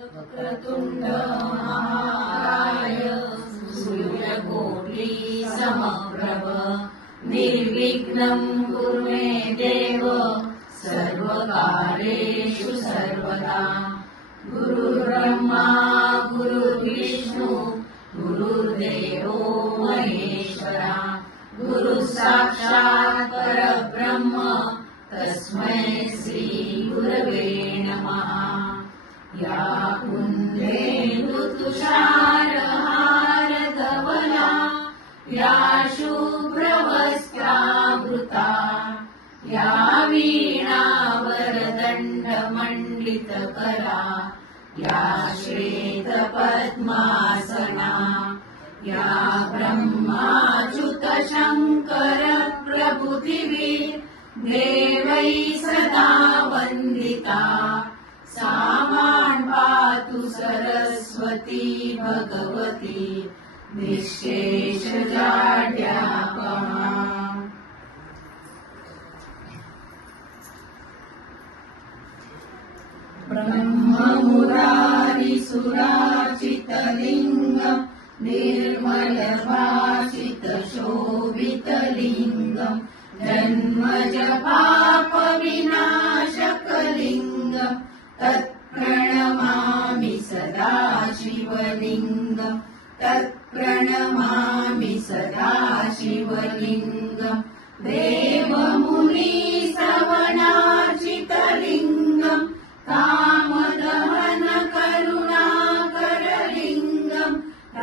वक्रतुंड महाकाय सूर्यकोटि समप्रभ निर्विघ्नं कुरु मे देव सर्वकार्येषु सर्वदा। गुरुर्ब्रह्मा गुरुर्विष्णु गुरुर्देवो महेश्वरा गुरुः साक्षात् परब्रह्म तस्मै श्री गुरवे नमः। या कुन्देन्दुतुषारहारधवला या शुभ्रवस्त्रावृता या वीणावरदण्डमण्डितकरा या श्वेतपद्मासना या ब्रह्माच्युतशङ्कर प्रभृतिभिः देवैः सदा वन्दिता सा मां पातु सरस्वती भगवती निःशेषजाड्यापहा। ब्रह्ममुरारिसुरार्चितलिङ्गम् निर्मलभाषितशोभितलिङ्गम् जन्मज पापविनाशकलिङ्गम् तत्प्रणमामि सदा शिवलिङ्गम् तत्प्रणमामि सदा शिवलिङ्गम् देवमुनिश्रवणार्चितलिङ्गम् कामदहन करुणाकरलिङ्गम्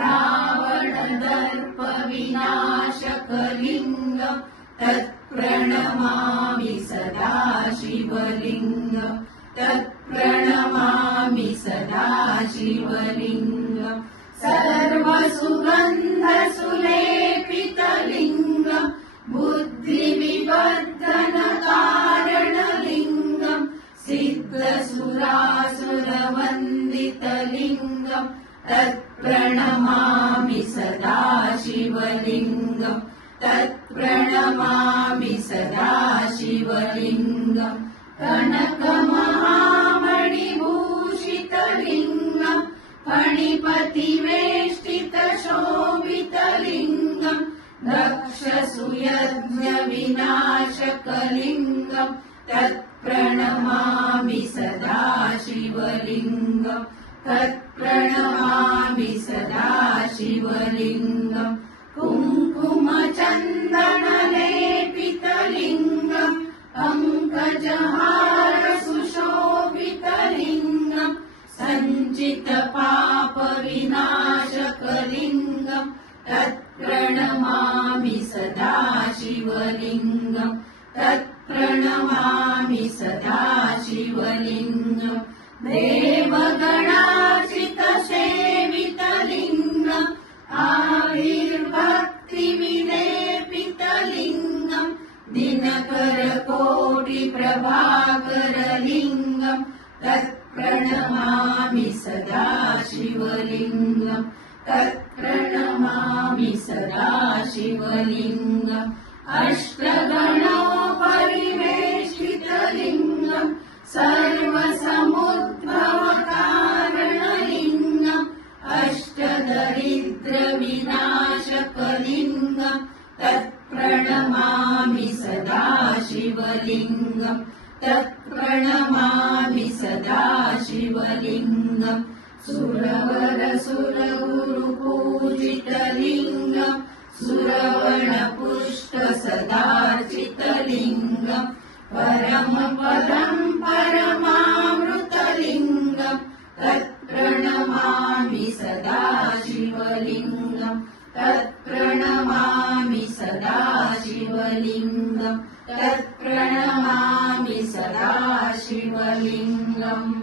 रावणदर्पविनाशकलिङ्गम् तत्प्रणमामि सदा शिवलिङ्गम् तत्प्रणमामि सदा शिवलिङ्गम् सर्वसुगन्धसुलेपितलिङ्गम् बुद्धिविवर्धनकारणलिङ्गम् सिद्धसुरासुरवन्दितलिङ्गम् तत्प्रणमामि सदा शिवलिङ्गम् तत्प्रणमामि सदा शिवलिङ्गम् कनकमहामणिभूषितलिङ्गम् फणिपतिवेष्टितशोभितलिङ्गम् दक्षसुयज्ञविनाशकलिङ्गम् तत्प्रणमामि सदा शिवलिङ्गम् तत्प्रणमामि सदा शिवलिङ्गम् कुङ्कुमचन्दनलेपितलिङ्गम् पङ्कजहार सुशोभितलिङ्गम् सञ्चितपापविनाशकलिङ्गम् तत्प्रणमामि सदा शिवलिङ्गम् तत्प्रणमामि सदा शिवलिङ्गम् देवगणार्चितसेवितलिङ्गम् आविर्भक्तिविलेपितलिङ्गम् दिनकरकोटिप्रभाकरलिङ्गम् तत्प्रणमामि सदा शिवलिङ्गम् तत्प्रणमामि सदा शिवलिङ्गम् अष्टगणोपरिवेष्टितलिङ्गम् सर्वसमुद्भवकारणलिङ्गम् अष्टदरिद्रविनाशकलिङ्गम् तत्प्रणमामि सदा शिवलिङ्गम् तत्प्रणमामि सदा शिवलिङ्गम् सुरवरसुरगुरुपूजितलिङ्गम् सुरवणपुष्पसदार्चितलिङ्गम् परमपदम् परमामृतलिङ्गम् तत्प्रणमामि सदा शिवलिङ्गम् तत्प्रणमामि सदा शिवलिङ्गम् तत्प्रणमामि सदा शिवलिङ्गम्।